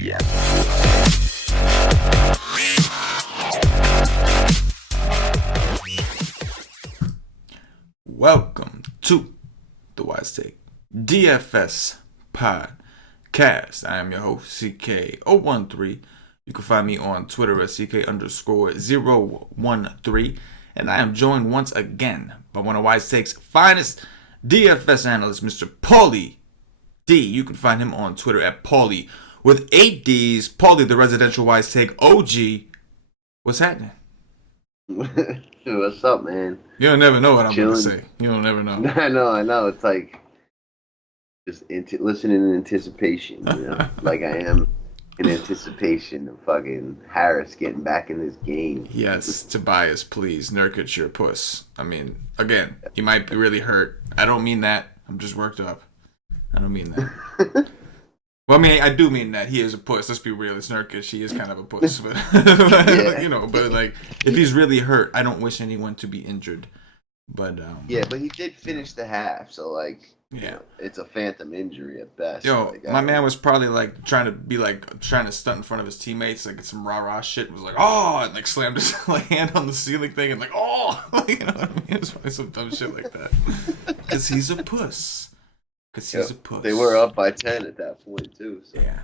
Yeah. Welcome to the Wise Take DFS podcast. I am your host, CK013. You can find me on Twitter at CK_013. And I am joined once again by one of Wise Take's finest DFS analysts, Mr. Paulie D. You can find him on Twitter at Paulie with 8 Ds. Paulie, the residential Wise Take OG. What's happening? What's up, man? You don't never know what I'm going to say. You don't never know. I know. It's like just listening in anticipation, you know? Like I am in anticipation of fucking Harris getting back in this game. Yes, Tobias, please. Nurkic your puss. I mean, again, he might be really hurt. I don't mean that. I'm just worked up. I don't mean that. Well, I mean, I do mean that. He is a puss. Let's be real. It's Nurkic. He is kind of a puss. But, Yeah. you know, but like, if he's really hurt, I don't wish anyone to be injured. But, yeah, but he did finish the half, so like, yeah, you know, it's a phantom injury at best. Yo, like, my man was probably like trying to stunt in front of his teammates, like some rah-rah shit. Was like, oh, and like slammed his like hand on the ceiling thing and like, oh, you know what I mean? It was probably some dumb shit like that. Because he's a puss. Because he's a puss. They were up by 10 at that point too. So Yeah.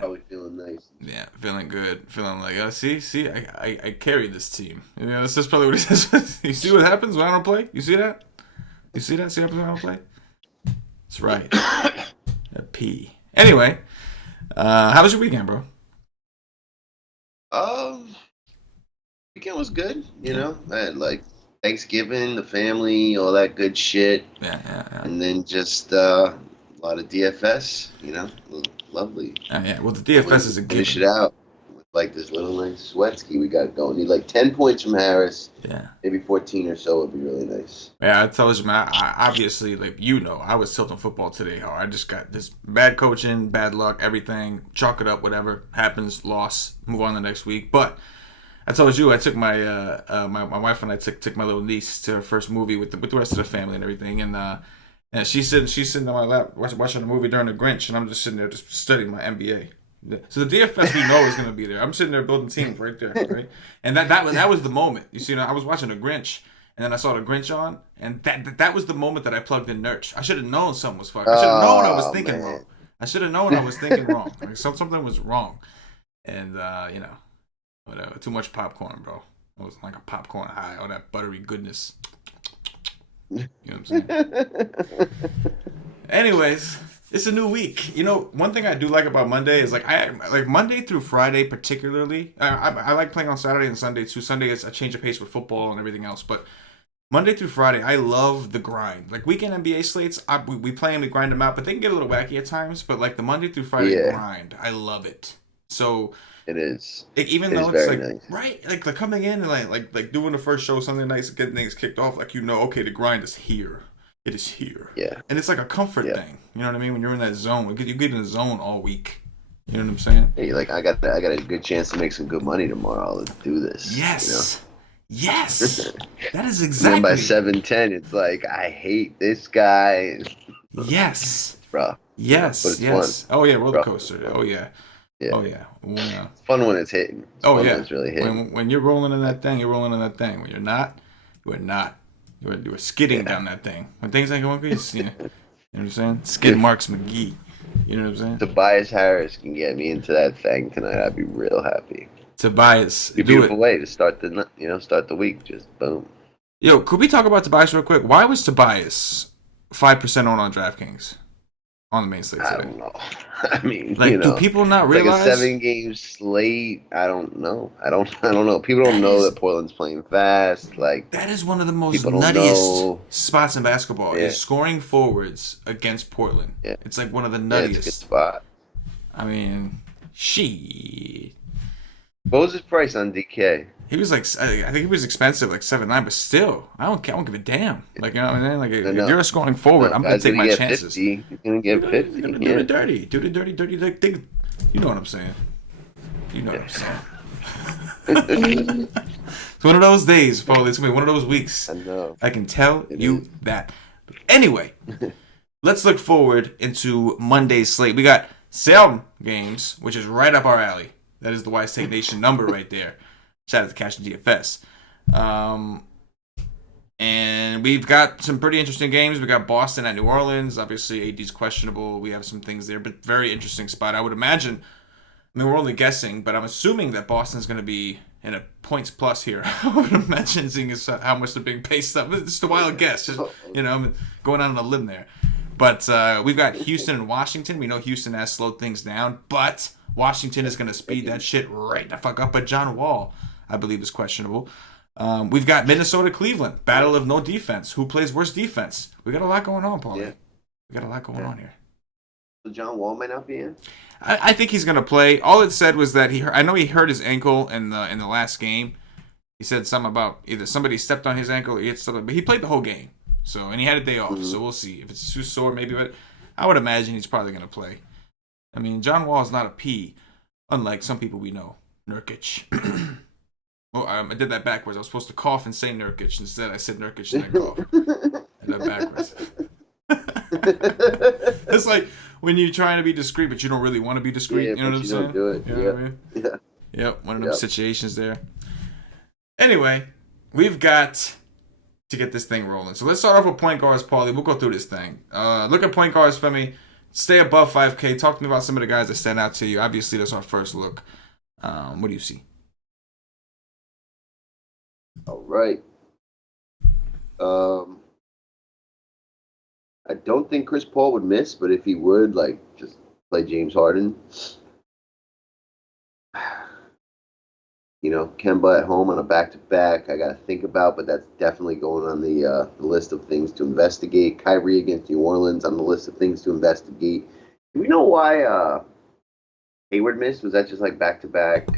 probably feeling nice. Yeah, feeling good. Feeling like, see, I carried this team. You know, that's probably what he says. You see what happens when I don't play? You see that? You see that? See what happens when I don't play? That's right. A P. Anyway, how was your weekend, bro? Weekend was good. You know, I had like Thanksgiving, the family, all that good shit. Yeah. And then just a lot of DFS, you know, lovely. Yeah. Well, the DFS is a Finish given. it out with like this little nice sweatski we got going. Need like 10 points from Harris. Yeah. Maybe 14 or so would be really nice. Yeah, I told you, man. I obviously, like, you know, I was tilting football today. How I just got this bad coaching, bad luck, everything. Chalk it up, whatever happens, loss, move on the next week. But I told you, I took my my wife and I took my little niece to her first movie with the rest of the family and everything, and she's sitting on my lap watching a movie during the Grinch, and I'm just sitting there just studying my NBA. So the DFS we know is going to be there. I'm sitting there building teams right there, right? And that was the moment. You see, I was watching the Grinch, and then I saw the Grinch on, and that was the moment that I plugged in Nurch. I should have known something was fucked. I should have known I was thinking wrong. I should have known I was thinking wrong. Like something was wrong, and you know. Whatever. Too much popcorn, bro. It was like a popcorn high. All that buttery goodness. You know what I'm saying? Anyways, it's a new week. You know, one thing I do like about Monday is like I like Monday through Friday particularly. I like playing on Saturday and Sunday too. Sunday is a change of pace with football and everything else, but Monday through Friday, I love the grind. Like weekend NBA slates, we play them, we grind them out, but they can get a little wacky at times. But like the Monday through Friday grind, I love it. So it is. Like, even though it's like nice. Right, like coming in and like doing the first show Sunday nights, getting things kicked off, like okay, the grind is here. It is here. Yeah. And it's like a comfort thing. You know what I mean? When you're in that zone, you get in the zone all week. You know what I'm saying? Hey, like I got a good chance to make some good money tomorrow. Let's do this. Yes. You know? Yes. That is exactly. And then by 7:10, it's like I hate this guy. Yes. Bro. Yes. But it's yes. fun. Oh yeah, roller coaster. Oh yeah. Yeah. Oh yeah. Yeah. It's fun when it's hitting. It's fun when yeah. It's really hitting. When you're rolling in that thing, you're rolling in that thing. When you're not, you are not. You are skidding down that thing. When things ain't going good, you know what I'm saying? Skid marks McGee. You know what I'm saying? Tobias Harris can get me into that thing tonight. I'd be real happy. Tobias, it's a beautiful way to start the week. Just boom. Yo, could we talk about Tobias real quick? Why was Tobias 5% on DraftKings on the main slate today? I don't know. I mean, like, do people not realize? Like a 7-game slate. I don't know. I don't know. People don't know that Portland's playing fast. Like that is one of the most nuttiest spots in basketball. Is scoring forwards against Portland. Yeah. It's like one of the nuttiest. It's a good spot. I mean, shit. What was his price on DK? He was like, I think he was expensive, like 7.9, but still, I don't give a damn. Like, you know what I mean? Like, if you're a scoring forward, I'm gonna take my chances. 50. He's gonna get 50. You're gonna do the dirty, like thing. You know what I'm saying? You know what I'm saying? It's one of those days, Paul. It's gonna be one of those weeks. I know. I can tell you that. Anyway, let's look forward into Monday's slate. We got Salem games, which is right up our alley. That is the Wise Take Nation number right there. Shout out to Cash and DFS. And we've got some pretty interesting games. We got Boston at New Orleans. Obviously, AD's questionable. We have some things there, but very interesting spot. I would imagine, I mean, we're only guessing, but I'm assuming that Boston's going to be in a points plus here. I would imagine, seeing as how much they're being paced up. It's just a wild guess. Just, I'm going out on a limb there. But we've got Houston and Washington. We know Houston has slowed things down, but Washington is going to speed that shit right the fuck up. But John Wall, I believe, is questionable. We've got Minnesota-Cleveland. Battle of no defense. Who plays worse defense? We got a lot going on, Paulie. Yeah. We got a lot going on here. So John Wall might not be in? I think he's going to play. All it said was that I know he hurt his ankle in the last game. He said something about either somebody stepped on his ankle or he hit something, but he played the whole game. So, and he had a day off, so we'll see. If it's too sore, maybe, but I would imagine he's probably going to play. I mean, John Wall is not a P, unlike some people we know. Nurkic. Oh, I did that backwards. I was supposed to cough and say Nurkic. Instead, I said Nurkic and then cough. Did that backwards. It's like when you're trying to be discreet, but you don't really want to be discreet. You know what I'm saying? Don't do it. You know what I mean? Yeah. Yep, one of them situations there. Anyway, we've got to get this thing rolling. So let's start off with point guards, Paulie. We'll go through this thing. Look at point guards for me. Stay above 5K. Talk to me about some of the guys that stand out to you. Obviously, that's our first look. What do you see? All right. I don't think Chris Paul would miss, but if he would, just play James Harden. Kemba at home on a back-to-back, I got to think about, but that's definitely going on the list of things to investigate. Kyrie against New Orleans on the list of things to investigate. Do we know why Hayward missed? Was that just back-to-back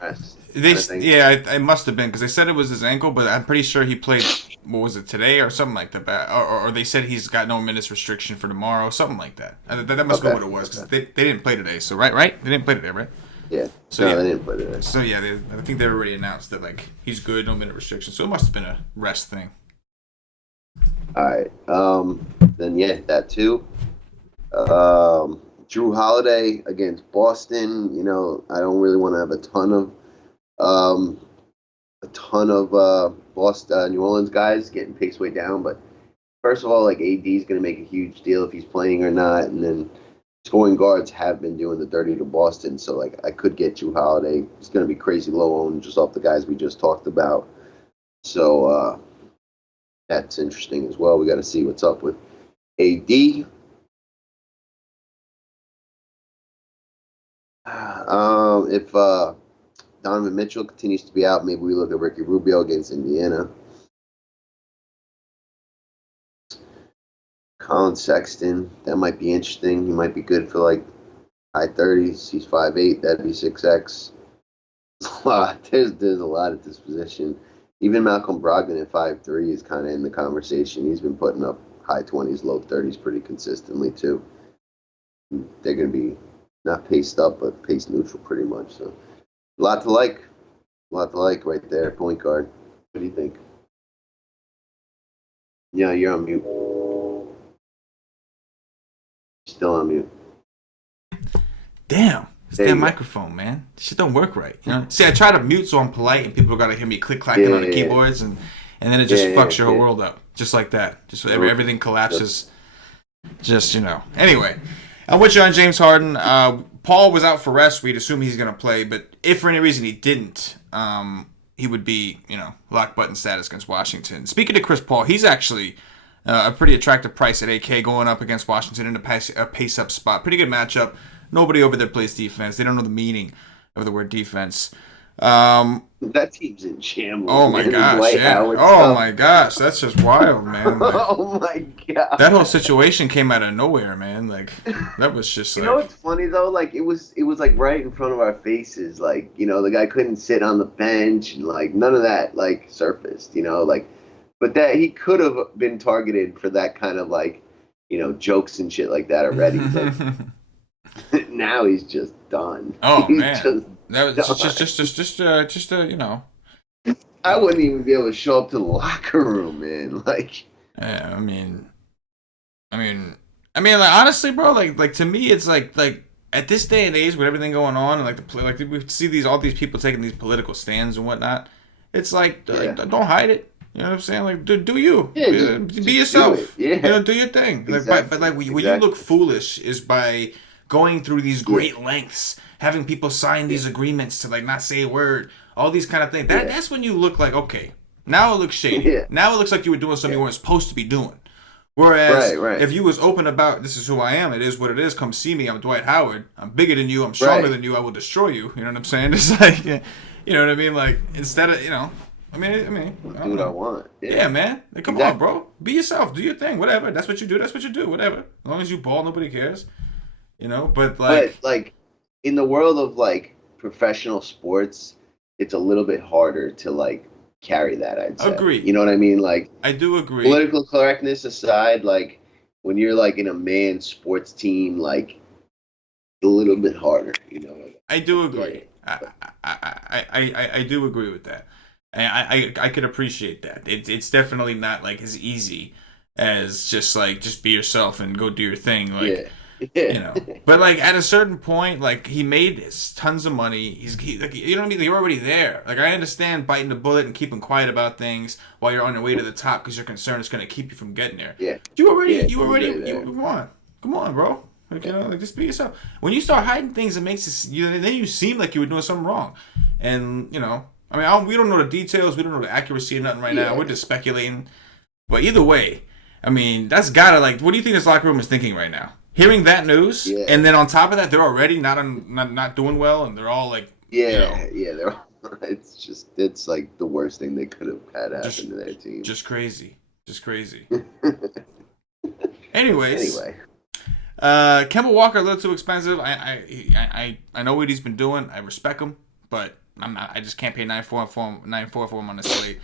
rest? It must have been, because they said it was his ankle, but I'm pretty sure he played, what was it, today or something like that? Or they said he's got no minutes restriction for tomorrow, something like that. That must be what it was, because they didn't play today, so right? They didn't play today, right? Yeah. So, they didn't play today. So, yeah, I think they already announced that, he's good, no minute restriction, so it must have been a rest thing. All right. Then, that too. Drew Holiday against Boston. I don't really want to have a ton of Boston, New Orleans guys getting picks way down. But first of all, AD is going to make a huge deal if he's playing or not, and then scoring guards have been doing the dirty to Boston. So I could get Drew Holiday. It's going to be crazy low owned just off the guys we just talked about. So that's interesting as well. We got to see what's up with AD. If Donovan Mitchell continues to be out, maybe we look at Ricky Rubio against Indiana. Colin Sexton, that might be interesting. He might be good for high 30s. He's 5'8". That'd be 6X. There's a lot at this position. Even Malcolm Brogdon at 5'3" is kind of in the conversation. He's been putting up high 20s, low 30s pretty consistently too. They're going to be not paced up, but pace neutral pretty much. So a lot to like right there. Point guard. What do you think? Yeah, you're on mute. Still on mute. Damn. This damn microphone, man. This shit don't work right. See, I try to mute so I'm polite and people gotta hear me click-clacking on the keyboards and then it just fucks your whole world up. Just like that. Just everything collapses. Just, Anyway. I'm with you on James Harden. Paul was out for rest. We'd assume he's going to play, but if for any reason he didn't, he would be, lock button status against Washington. Speaking of Chris Paul, he's actually a pretty attractive price at AK going up against Washington in a pace-up spot. Pretty good matchup. Nobody over there plays defense. They don't know the meaning of the word defense. That team's in shambles. Oh my gosh! Yeah. Oh my gosh, that's just wild, man. Oh my god! That whole situation came out of nowhere, man. That was just. You know what's funny though? It was right in front of our faces. The guy couldn't sit on the bench, and none of that surfaced. But that he could have been targeted for that kind of jokes and shit like that already. Now he's just done. Oh man. That was just I wouldn't even be able to show up to the locker room, man. Yeah, I mean, I mean, like honestly, bro, like to me, it's like at this day and age with everything going on, and like we see all these people taking these political stands and whatnot. It's like Yeah. don't hide it. You know what I'm saying? Like do you Yeah, be just do it. yourself. You Yeah. know, do your thing. Like but Exactly. like when you look Exactly. foolish is by going through these Yeah. great lengths, having people sign Yeah. these agreements to like not say a word, all these kind of things. Yeah. That's when you look like okay. Now it looks shady. Yeah. Now it looks like you were doing something Yeah. you weren't supposed to be doing. Whereas Right. Right. if you was open about this is who I am, it is what it is. Come see me. I'm Dwight Howard. I'm bigger than you. I'm stronger Right. than you. I will destroy you. You know what I'm saying? It's like, you know what I mean? Like instead of I Do don't what I know. want. Yeah. Yeah, man. Like, come on, Exactly. bro. Be yourself. Do your thing. Whatever. That's what you do. That's what you do. Whatever. As long as you ball, nobody cares. You know. But But like, like in the world of like professional sports, it's a little bit harder to like carry that, I'd say. agree. You know what I mean? Like I do agree. political correctness aside, like when you're like in a man's sports team, like a little bit harder, you know. Like, I I do get agree. it. I do agree with that. I could appreciate that. It's definitely not like as easy as just be yourself and go do your thing. Like Yeah. Yeah. you know, but like at a certain point, like he made tons of money. Like you know what I mean. You're already there. Like I understand biting the bullet and keeping quiet about things while you're on your way to the top because you're concerned it's going to keep you from getting there. Yeah. You He's already, really there. come on, bro. Like, you know, like just be yourself. When you start hiding things, it makes then you seem like you were doing something wrong. And you know, we don't know the details. We don't know the accuracy of nothing right now. Yeah. We're just speculating. But either way, I mean, that's gotta like. What do you think this locker room is thinking right now? Hearing that news, Yeah. and then on top of that, they're already not doing well, and they're all like, you know, Yeah. Yeah. They're it's like the worst thing they could have had happen just to their team. just crazy, just crazy. Anyways, Anyway. Kemba Walker a little too expensive. I know what he's been doing. I respect him, but I'm not. I just can't pay 9.4 for him on the slate.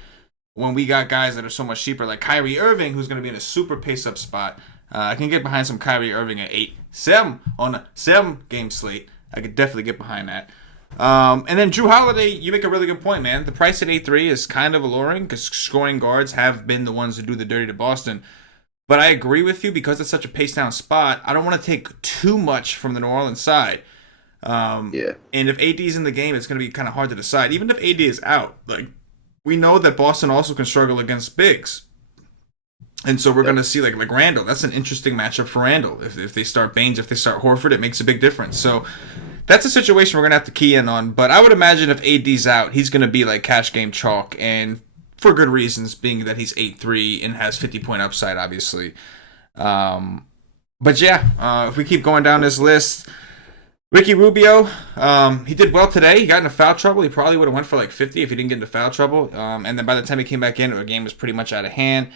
When we got guys that are so much cheaper, like Kyrie Irving, who's going to be in a super pace-up spot. I can get behind some Kyrie Irving at 8-7 on a 7-game slate. I could definitely get behind that. And then Drew Holiday, you make a really good point, man. The price at 8-3 is kind of alluring because scoring guards have been the ones who do the dirty to Boston. But I agree with you because it's such a pace-down spot. I don't want to take too much from the New Orleans side. Yeah. And if AD's in the game, it's going to be kind of hard to decide. Even if AD is out, like we know that Boston also can struggle against bigs. And so we're going to see like Randall. That's an interesting matchup for Randall. If they start Baines, if they start Horford, it makes a big difference. So that's a situation we're going to have to key in on. But I would imagine if AD's out, he's going to be like cash game chalk. And for good reasons, being that he's 8-3 and has 50-point upside, obviously. But yeah, if we keep going down this list, Ricky Rubio, he did well today. He got into foul trouble. He probably would have went for like 50 if he didn't get into foul trouble. And then by the time he came back in, the game was pretty much out of hand.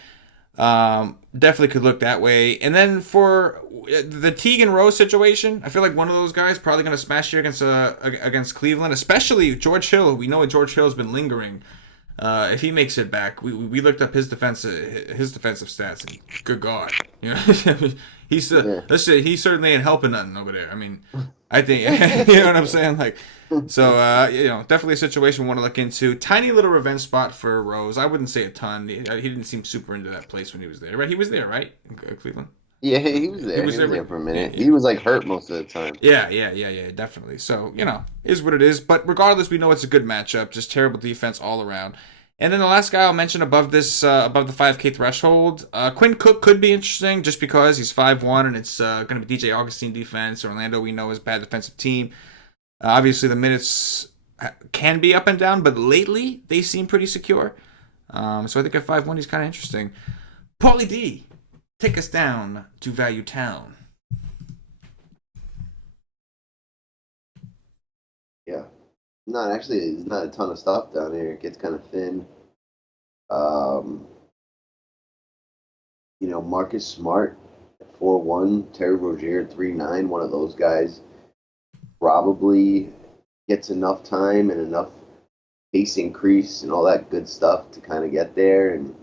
Definitely could look that way. And then for the Teague and Rose situation, I feel like one of those guys probably going to smash here against Cleveland, especially George Hill. We know George Hill's been lingering. If he makes it back, we looked up his defensive stats, and good God, you know, he's let's say he certainly ain't helping nothing over there. I mean, I think you know what I'm saying, like. So, you know, definitely a situation we want to look into. Tiny little revenge spot for Rose. I wouldn't say a ton. He didn't seem super into that place when he was there, right? He was there, right? In Cleveland? Yeah, he was there. He was there for a minute. He was like hurt most of the time. Yeah, definitely. So, you know, is what it is. But regardless, we know it's a good matchup. Just terrible defense all around. And then the last guy I'll mention above the 5K threshold, Quinn Cook could be interesting just because he's 5'1", and it's going to be DJ Augustine defense. Orlando, we know, is a bad defensive team. Obviously, the minutes can be up and down, but lately they seem pretty secure. So I think at 5'1", he's kind of interesting. Paulie D, take us down to Value Town. Yeah. No, actually, there's not a ton of stuff down here. It gets kind of thin. You know, Marcus Smart, 4-1. Terry Rozier, 3-9. One of those guys probably gets enough time and enough pace increase and all that good stuff to kind of get there. And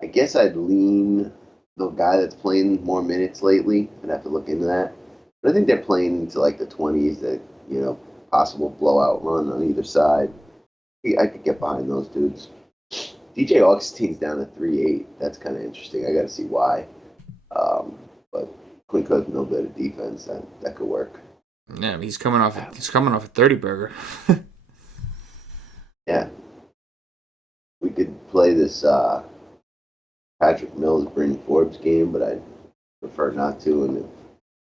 I guess I'd lean the guy that's playing more minutes lately. I'd have to look into that. But I think they're playing into like the 20s that, you know, possible blowout run on either side. I could get behind those dudes. DJ Augustine's down to 3-8. That's kind of interesting. I got to see why. But could, no better defense. That could work. Yeah, he's coming off a 30 burger. Yeah, we could play this Patrick Mills, Bryn Forbes game, but I prefer not to. And if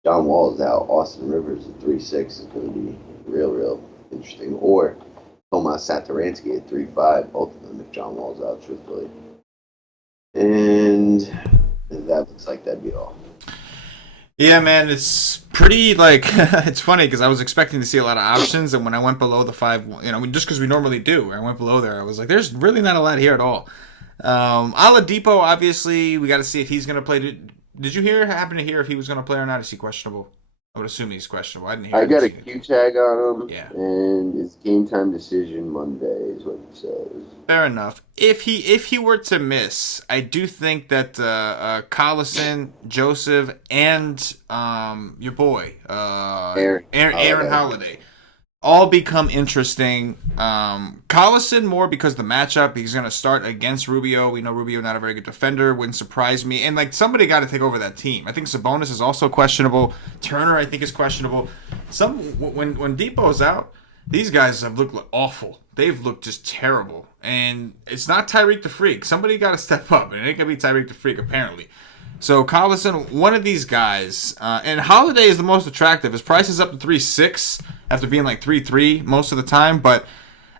John Wall is out, Austin Rivers at 3-6 is going to be real interesting. Or Tomas Satoransky at 3-5, both of them if John Wall's out, truthfully. And that looks like that'd be all. Yeah, man, it's pretty, it's funny because I was expecting to see a lot of options, and when I went below the 5, just because we normally do, I went below there, I was like, there's really not a lot here at all. Oladipo, obviously, we got to see if he's going to play. Did you happen to hear if he was going to play or not? Is he questionable? I would assume he's questionable. I didn't hear. I got a Q tag on him. Yeah. And it's game time decision Monday is what it says. Fair enough. If he were to miss, I do think that Collison, Joseph, and your boy Aaron Holiday all become interesting. Collison more because the matchup. He's going to start against Rubio. We know Rubio not a very good defender. Wouldn't surprise me. And somebody got to take over that team. I think Sabonis is also questionable. Turner I think is questionable. When Depot's out, these guys have looked awful. They've looked just terrible. And it's not Tyreek the Freak. Somebody got to step up. And it ain't going to be Tyreek the Freak apparently. So Collison, one of these guys, and Holiday is the most attractive. His price is up to 3.6 after being 3.3 most of the time. But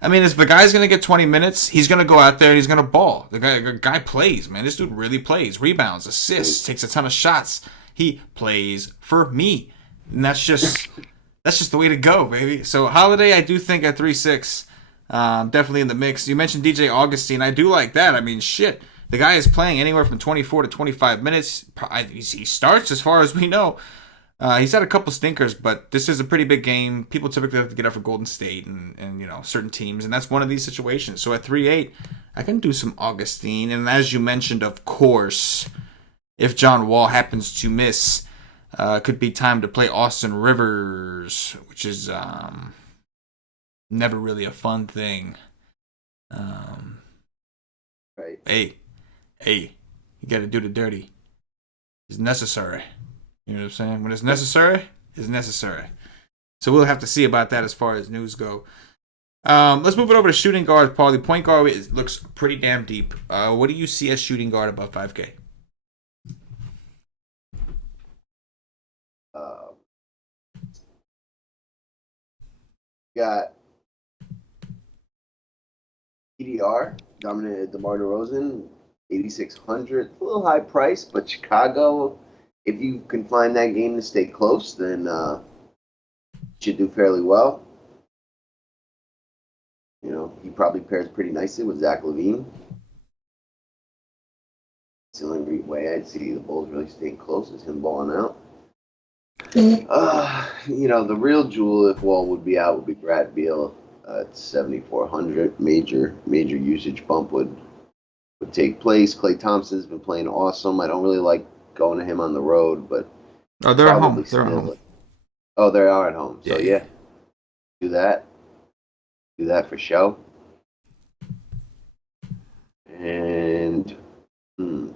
I mean, if the guy's gonna get 20 minutes, he's gonna go out there and he's gonna ball. The guy plays, man. This dude really plays. Rebounds, assists, takes a ton of shots. He plays for me, and that's just the way to go, baby. So Holiday, I do think at 3.6, definitely in the mix. You mentioned DJ Augustine. I do like that. I mean, shit. The guy is playing anywhere from 24 to 25 minutes. He starts as far as we know. He's had a couple stinkers, but this is a pretty big game. People typically have to get up for Golden State and certain teams, and that's one of these situations. So at 3.8, I can do some Augustine. And as you mentioned, of course, if John Wall happens to miss, could be time to play Austin Rivers, which is never really a fun thing. Right. Hey, you got to do the dirty. It's necessary. You know what I'm saying? When it's necessary, it's necessary. So we'll have to see about that as far as news go. Let's move it over to shooting guard, Paulie. Point guard looks pretty damn deep. What do you see as shooting guard above 5K? Got PDR, dominated DeMar DeRozan, 8,600. A little high price, but Chicago, if you can find that game to stay close, then should do fairly well. He probably pairs pretty nicely with Zach LaVine. It's the only way I'd see the Bulls really staying close is him balling out. The real jewel, if Wall would be out, would be Brad Beal at 7,400. Major usage bump would take place. Klay Thompson's been playing awesome. I don't really like going to him on the road, but they're at home. They're at home. Oh, they are at home. So yeah. Do that for show. And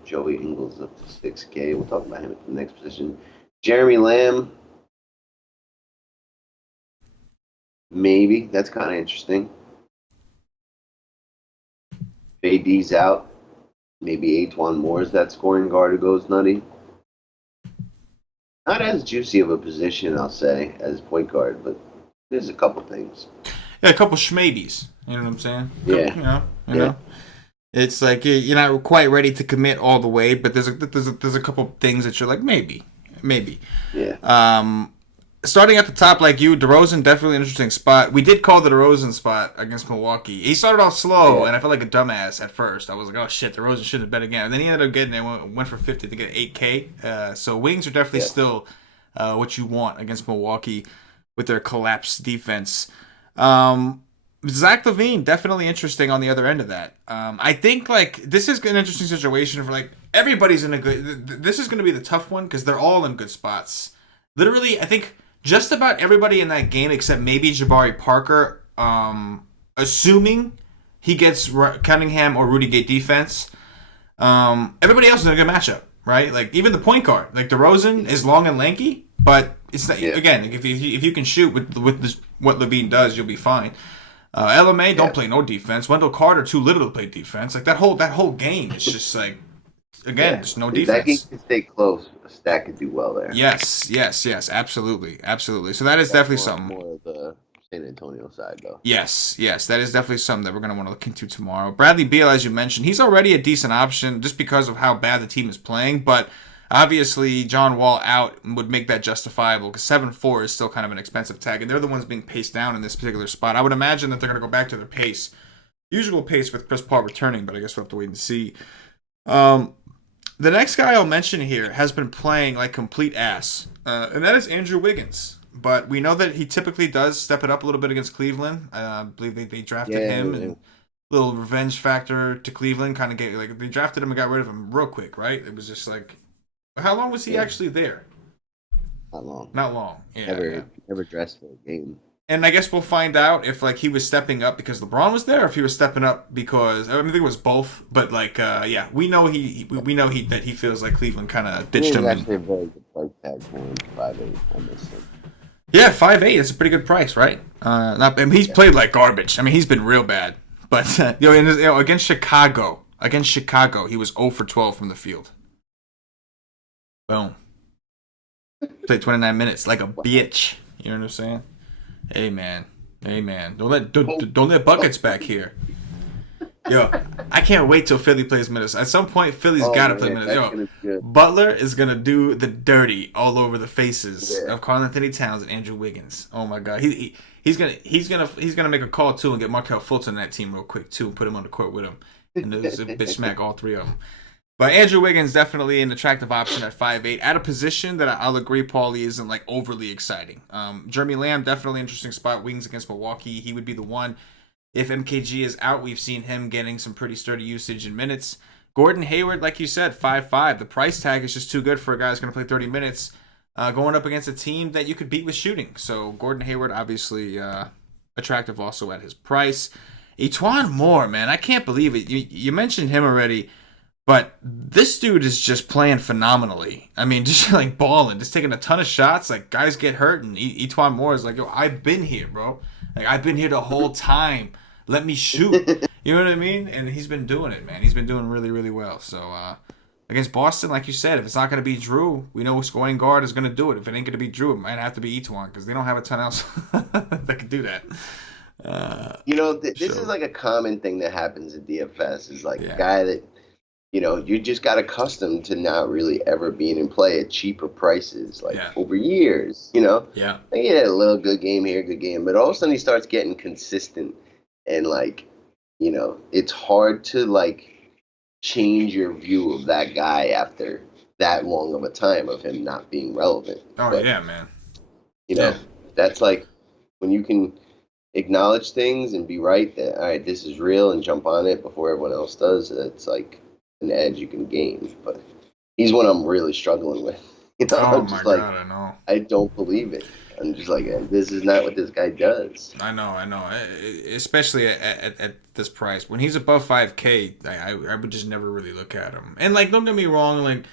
Joey Ingles up to 6K. We'll talk about him at the next position. Jeremy Lamb, maybe. That's kind of interesting. AD's out. Maybe Antoine Moore is that scoring guard who goes nutty. Not as juicy of a position, I'll say, as point guard, but there's a couple things. Yeah, a couple schmabies. You know what I'm saying? Yeah. You know. It's like you're not quite ready to commit all the way, but there's a couple things that you're like, maybe. Yeah. Starting at the top, like you, DeRozan, definitely an interesting spot. We did call the DeRozan spot against Milwaukee. He started off slow, and I felt like a dumbass at first. I was like, oh, shit, DeRozan shouldn't have bet again. And then he ended up getting it, went for 50 to get 8K. So wings are definitely still what you want against Milwaukee with their collapsed defense. Zach LaVine, definitely interesting on the other end of that. I think, this is an interesting situation for, everybody's in a good... This is going to be the tough one because they're all in good spots. Literally, I think... Just about everybody in that game except maybe Jabari Parker, assuming he gets Cunningham or Rudy Gay defense. Everybody else is in a good matchup. right? Like even the point guard, like DeRozan is long and lanky, but it's not, again, like, if you can shoot with this, what Levine does, you'll be fine. LMA don't play no defense. Wendell Carter too little to play defense. Like that whole game is just like, again, just no defense. That game can stay close. A stack could do well there. Yes, absolutely. So that is definitely something. More of the San Antonio side, though. Yes, that is definitely something that we're going to want to look into tomorrow. Bradley Beal, as you mentioned, he's already a decent option just because of how bad the team is playing, but obviously John Wall out would make that justifiable because 7-4 is still kind of an expensive tag, and they're the ones being paced down in this particular spot. I would imagine that they're going to go back to their usual pace with Chris Paul returning, but I guess we'll have to wait and see. The next guy I'll mention here has been playing like complete ass, and that is Andrew Wiggins. But we know that he typically does step it up a little bit against Cleveland. I believe they drafted him, and little revenge factor to Cleveland kind of gave, like, they drafted him and got rid of him real quick, right? It was just like, how long was he actually there? Not long. Yeah. Never dressed for a game. And I guess we'll find out if like he was stepping up because LeBron was there, or if he was stepping up because I think it was both. But like, we know that he feels like Cleveland kind of ditched him. Actually a very good price tag for him, 5'8" on this thing. Yeah, 5'8". That's a pretty good price, right? He's played like garbage. I mean, he's been real bad. But against Chicago, he was 0 for 12 from the field. Boom. Played 29 minutes like a bitch. You know what I'm saying? Hey man. Don't let buckets back here. Yo, I can't wait till Philly plays Minnesota. At some point, Philly's got to play Minnesota. Yo, Butler is gonna do the dirty all over the faces of Karl-Anthony Towns and Andrew Wiggins. Oh my God, he's gonna make a call too and get Markelle Fultz on that team real quick too and put him on the court with him and there's a bitch smack all three of them. But Andrew Wiggins definitely an attractive option at 5'8", at a position that I'll agree, Paulie, isn't like overly exciting. Jeremy Lamb, definitely interesting spot. Wings against Milwaukee, he would be the one. If MKG is out, we've seen him getting some pretty sturdy usage in minutes. Gordon Hayward, like you said, 5'5". The price tag is just too good for a guy who's going to play 30 minutes going up against a team that you could beat with shooting. So Gordon Hayward, obviously attractive also at his price. Etuan Moore, man, I can't believe it. You mentioned him already. But this dude is just playing phenomenally. I mean, just like balling, just taking a ton of shots. Like, guys get hurt, and Etuan Moore is like, yo, I've been here, bro. Like, I've been here the whole time. Let me shoot. You know what I mean? And he's been doing it, man. He's been doing really, really well. So, against Boston, like you said, if it's not going to be Drew, we know scoring guard is going to do it. If it ain't going to be Drew, it might have to be Etuan because they don't have a ton else that can do that. This is like a common thing that happens in DFS. Is like a guy that, you just got accustomed to not really ever being in play at cheaper prices, over years, Yeah. He had a little good game here, good game, but all of a sudden he starts getting consistent and, it's hard to, change your view of that guy after that long of a time of him not being relevant. Oh, but, yeah, man. That's when you can acknowledge things and be right that, all right, this is real and jump on it before everyone else does. It's an edge you can gain, but he's one I'm really struggling with. I'm just God, I know. I don't believe it. I'm just like, this is not what this guy does. I know. Especially at this price. When he's above 5K, I would just never really look at him. And don't get me wrong,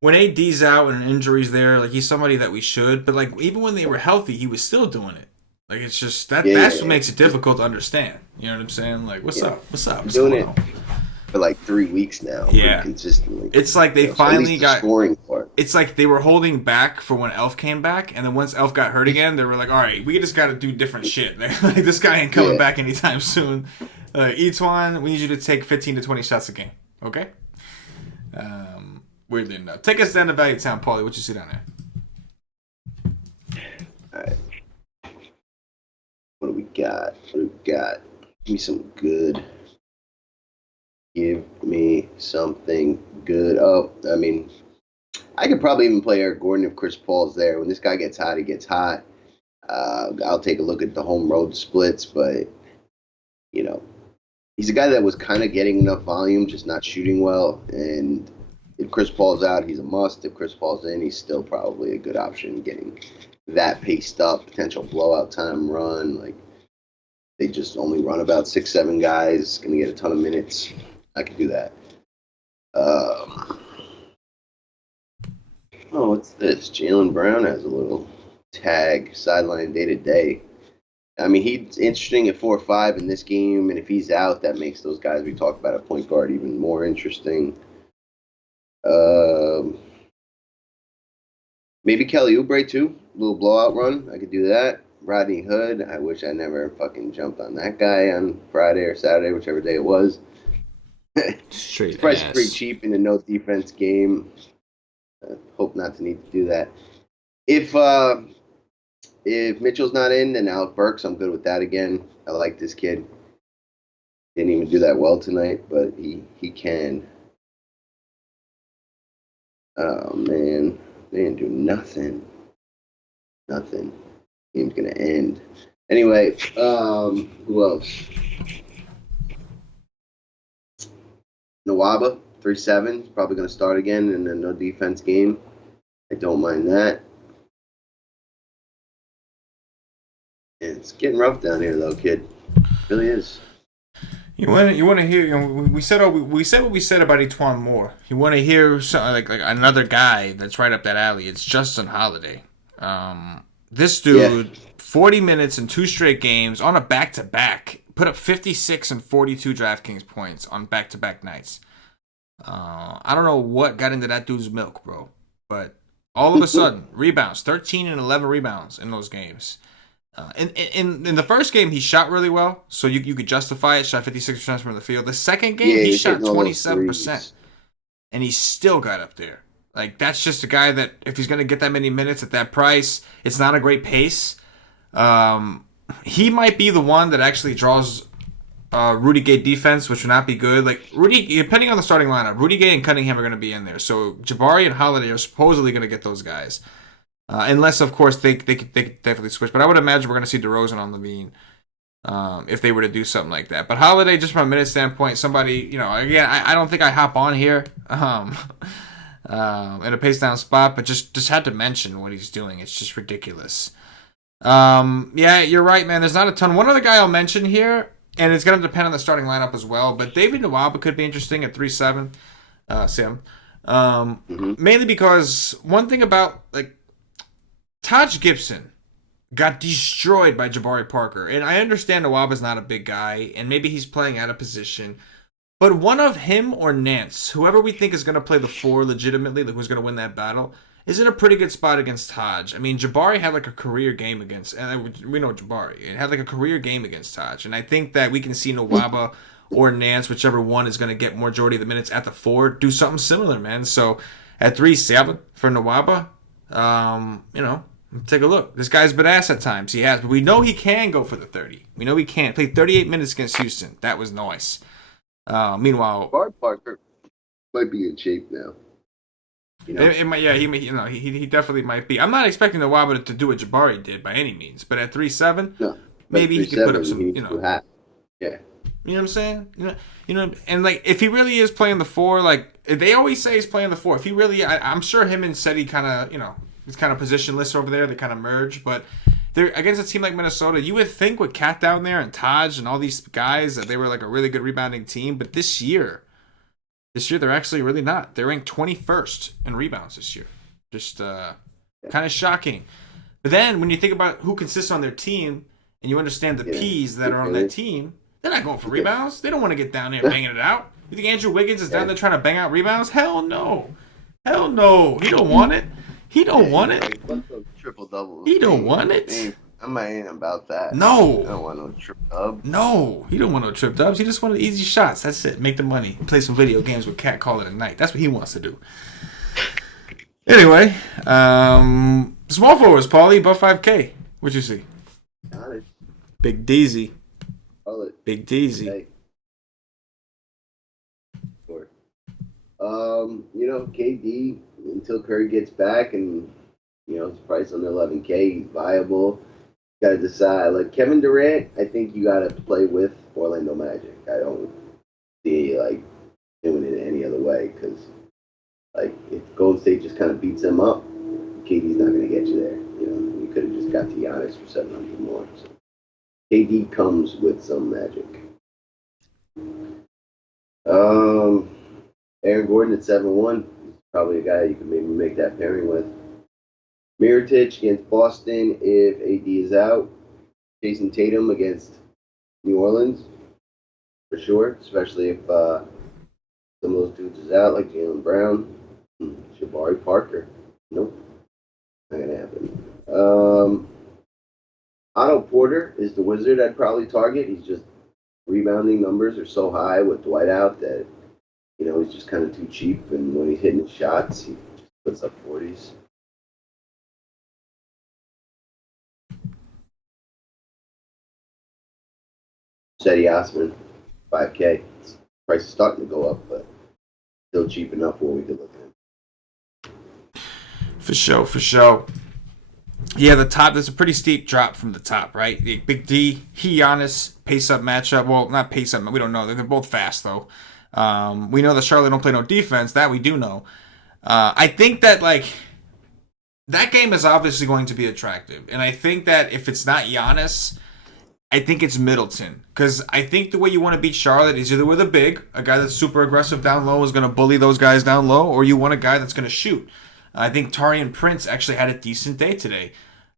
when AD's out and injuries there, he's somebody that we should. But even when they were healthy, he was still doing it. It's just that's what makes it difficult to understand. You know what I'm saying? What's up? What's doing it for 3 weeks now, consistently. It's like they finally got scoring part. It's like they were holding back for when Elf came back, and then once Elf got hurt again, they were like, "All right, we just got to do different shit. This guy ain't coming back anytime soon." Etuan, we need you to take 15 to 20 shots a game, okay? Weirdly enough, take us down to Value Town, Paulie. What you see down there? All right. What do we got? Give me some good. Give me something good. Oh, I mean, I could probably even play Eric Gordon if Chris Paul's there. When this guy gets hot, he gets hot. I'll take a look at the home road splits, but, he's a guy that was kind of getting enough volume, just not shooting well. And if Chris Paul's out, he's a must. If Chris Paul's in, he's still probably a good option getting that paced up, potential blowout time run. They just only run about 6-7 guys, going to get a ton of minutes. I could do that. Oh, what's this? Jalen Brown has a little tag sideline day to day. I mean, he's interesting at 4-5 in this game, and if he's out, that makes those guys we talked about at point guard even more interesting. Um, Maybe Kelly Oubre too. A little blowout run. I could do that. Rodney Hood. I wish I never fucking jumped on that guy on Friday or Saturday, whichever day it was. It's Straight priced pretty ass. cheap in a no defense game. Hope not to need to do that. If Mitchell's not in, then Alec Burks. I'm good with that again. I like this kid. Didn't even do that well tonight, but he can. Oh man, they didn't do nothing. Nothing. Game's gonna end. Anyway, who else? Nawaba, 3-7. Probably gonna start again in a no defense game. I don't mind that. And it's getting rough down here though, kid. It really is. You want to hear? We said what we said about Etwan Moore. You want to hear something like another guy that's right up that alley? It's Justin Holiday. This Yeah. dude, 40 minutes in two straight games on a back to back, put up 56 and 42 DraftKings points on back to back nights. I don't know what got into that dude's milk, bro, but all of a sudden rebounds, 13 and 11 rebounds in those games. In the first game, he shot really well, so you could justify it. Shot 56% from the field. The second game, Yeah, he he's shot hitting all those 27%, threes. and he still got up there. Like that's just a guy that if he's gonna get that many minutes at that price, it's not a great pace. He might be the one that actually draws Rudy Gay defense, which would not be good. Like Rudy, depending on the starting lineup, Rudy Gay and Cunningham are going to be in there. So Jabari and Holiday are supposedly going to get those guys. Unless, of course, they could definitely switch. But I would imagine we're going to see DeRozan on Levine if they were to do something like that. But Holiday, just from a minute standpoint, somebody, again, I don't think I hop on here in a pace down spot, but just had to mention what he's doing. It's just ridiculous. Yeah, you're right, man. There's not a ton. One other guy I'll mention here, and it's going to depend on the starting lineup as well, but David Nwaba could be interesting at 3-7, Sam. Mm-hmm. Mainly because one thing about, like, Taj Gibson got destroyed by Jabari Parker. And I understand Nwaba's not a big guy, and maybe he's playing out of position. But one of him or Nance, whoever we think is going to play the four legitimately, who's going to win that battle, is in a pretty good spot against Taj. I mean, Jabari had like a career game against, and we know Jabari, it had like a career game against Taj. And I think that we can see Nwaba or Nance, whichever one is going to get majority of the minutes at the four, do something similar, man. So at 3-7 for Nwaba, take a look. This guy's been ass at times. He has, but we know he can go for the 30. We know he can. Played 38 minutes against Houston. That was nice. Meanwhile, Jabari Parker might be in shape now. it might. Yeah, he definitely might be. I'm not expecting the Waba to do what Jabari did by any means, but at 3-7, No, maybe he could put up he some. needs to have. Yeah. You know what I'm saying? And like if he really is playing the four, like they always say he's playing the four. If he really, I'm sure him and Seti kind of, he's kind of positionless over there. They kind of merge, but they're against a team like Minnesota. You would think with Cat down there and Taj and all these guys that they were like a really good rebounding team, but this year they're actually really not. They're ranked 21st in rebounds this year. Just kind of shocking. But then when you think about who consists on their team and you understand the P's that are on that team, they're not going for rebounds. They don't want to get down there banging it out. You think Andrew Wiggins is down there trying to bang out rebounds? Hell no. Hell no. He don't want it. He don't want it. Triple double. He don't want it. I'm not ain't about that. No. I don't want no trip dub. No. He don't want no trip dubs. He just wanted easy shots. That's it. Make the money. Play some video games with Cat. Call it a night. That's what he wants to do. Anyway, small forwards, Paulie, above 5K. What'd you see? Got it. Big Deezy. Call it. Big Deezy. Hey. Sure. KD until Curry gets back and his price under 11K, he's viable. Got to decide. Like Kevin Durant, I think you got to play with Orlando Magic. I don't see doing it any other way because if Golden State just kind of beats them up, KD's not going to get you there. You could have just got to Giannis for 700 more. So KD comes with some magic. Aaron Gordon at 7-1. Probably a guy you could maybe make that pairing with. Mirotic against Boston if AD is out. Jason Tatum against New Orleans for sure, especially if some of those dudes is out, like Jaylen Brown, Jabari Parker. Nope, not gonna happen. Otto Porter is the wizard I'd probably target. He's just rebounding numbers are so high with Dwight out that he's just kind of too cheap, and when he's hitting his shots, he just puts up 40s. Cedi Osman, 5K. Price is starting to go up, but still cheap enough where we could look at it. For sure. Yeah, the top, there's a pretty steep drop from the top, right? The Big D, Giannis, pace-up matchup. Well, not pace-up, we don't know. They're both fast, though. We know that Charlotte don't play no defense. That we do know. I think that, that game is obviously going to be attractive. And I think that if it's not Giannis, I think it's Middleton. Because I think the way you want to beat Charlotte is either with a big, a guy that's super aggressive down low is going to bully those guys down low, or you want a guy that's going to shoot. I think Taurean Prince actually had a decent day today.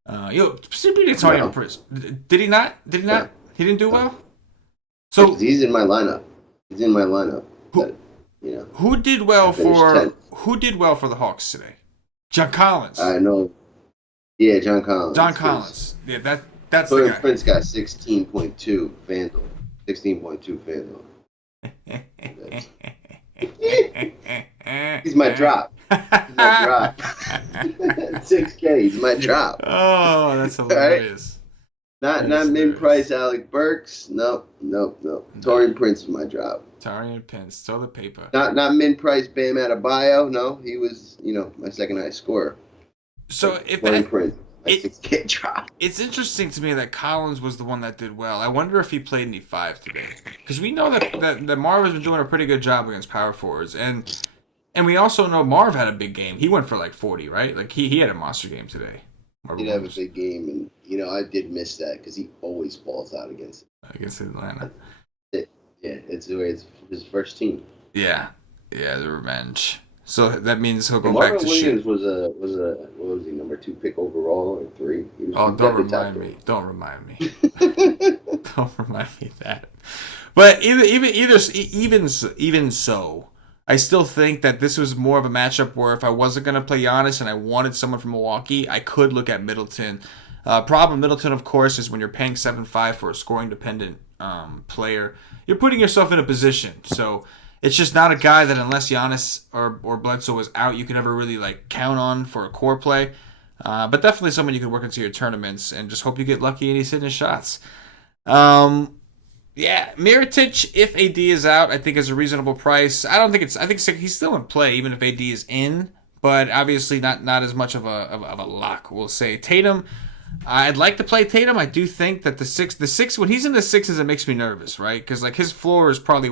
Specifically Taurean Prince. Did he not? Yeah. He didn't do well? So he's in my lineup. Who did well for the Hawks today? John Collins. I know. Yeah, John Collins. Yeah, that's the guy. Prince got 16.2 FanDuel. 16.2 FanDuel. He's my drop. 6K. He's my drop. Oh, that's hilarious. Right? Not min price Alec Burks. Nope. Taurean Prince is my drop. Taurean Prince, toilet paper. Not min price Bam Adebayo. No, he was my second highest scorer. So if Taurean Prince. It's interesting to me that Collins was the one that did well. I wonder if he played any 5 today. Because we know that Marv has been doing a pretty good job against power forwards. And we also know Marv had a big game. He went for 40, right? He had a monster game today. He did have a big game, and I did miss that because he always balls out against Atlanta. It's his first team. Yeah, the revenge. So that means he'll go Marvin back to Williams shit. was what was he, number 2 pick overall or 3? Don't remind me. Don't remind me that. But even so, I still think that this was more of a matchup where if I wasn't going to play Giannis and I wanted someone from Milwaukee, I could look at Middleton. Problem Middleton, of course, is when you're paying 7.5 for a scoring-dependent player, you're putting yourself in a position. So it's just not a guy that unless Giannis or Bledsoe was out, you could ever really count on for a core play. But definitely someone you could work into your tournaments and just hope you get lucky and he's hitting his shots. Yeah, Mirotic, if AD is out, I think is a reasonable price. I think he's still in play even if AD is in, but obviously not as much of a lock, we'll say. Tatum, I'd like to play Tatum. I do think that the six when he's in the 6s, it makes me nervous, right? Because his floor is probably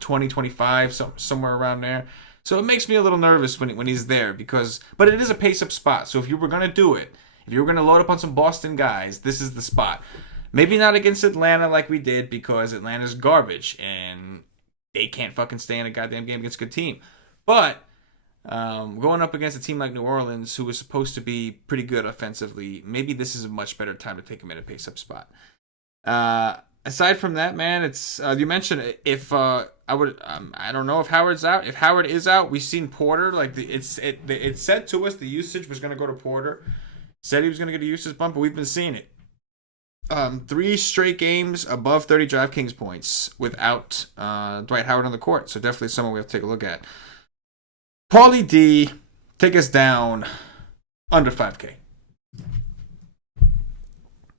20, 25, somewhere around there. So it makes me a little nervous when he's there but it is a pace-up spot. So if you were going to do it, if you were going to load up on some Boston guys, this is the spot. Maybe not against Atlanta like we did because Atlanta's garbage and they can't fucking stay in a goddamn game against a good team. But going up against a team like New Orleans, who is supposed to be pretty good offensively, maybe this is a much better time to take him in a pace-up spot. Aside from that, man, it's you mentioned if I don't know if Howard's out. If Howard is out, we've seen Porter. It said to us the usage was going to go to Porter. Said he was going to get a usage bump, but we've been seeing it. 3 straight games above 30 DraftKings points without Dwight Howard on the court. So definitely someone we have to take a look at. Paulie D, take us down under 5K.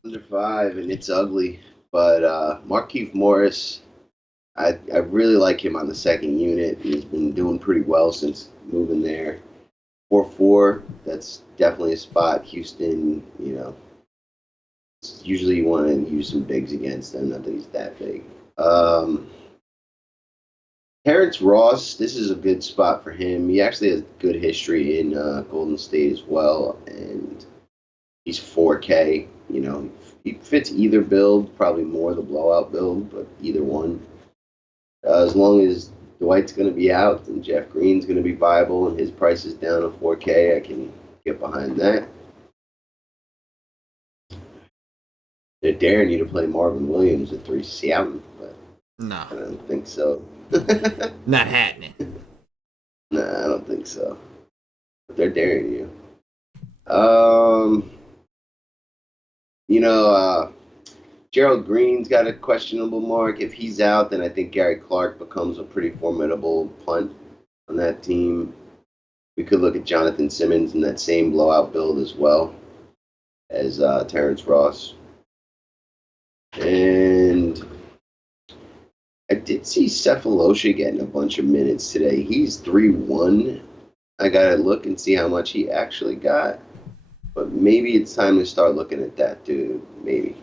Under 5, and it's ugly. But Markieff Morris, I really like him on the second unit. He's been doing pretty well since moving there. 4-4, that's definitely a spot. Houston, usually you want to use some bigs against them. Not that he's that big. Terrence Ross, this is a good spot for him. He actually has good history in Golden State as well, and he's 4K. He fits either build, probably more the blowout build, but either one. As long as Dwight's going to be out and Jeff Green's going to be viable and his price is down to 4K, I can get behind that. They're daring you to play Marvin Williams at 3-7, but No. I don't think so. Not happening. Nah, I don't think so. But they're daring you. Gerald Green's got a questionable mark. If he's out, then I think Gary Clark becomes a pretty formidable punt on that team. We could look at Jonathan Simmons in that same blowout build as well as Terrence Ross. And I did see Cephalosha getting a bunch of minutes today. He's 3-1. I got to look and see how much he actually got. But maybe it's time to start looking at that, dude. Maybe.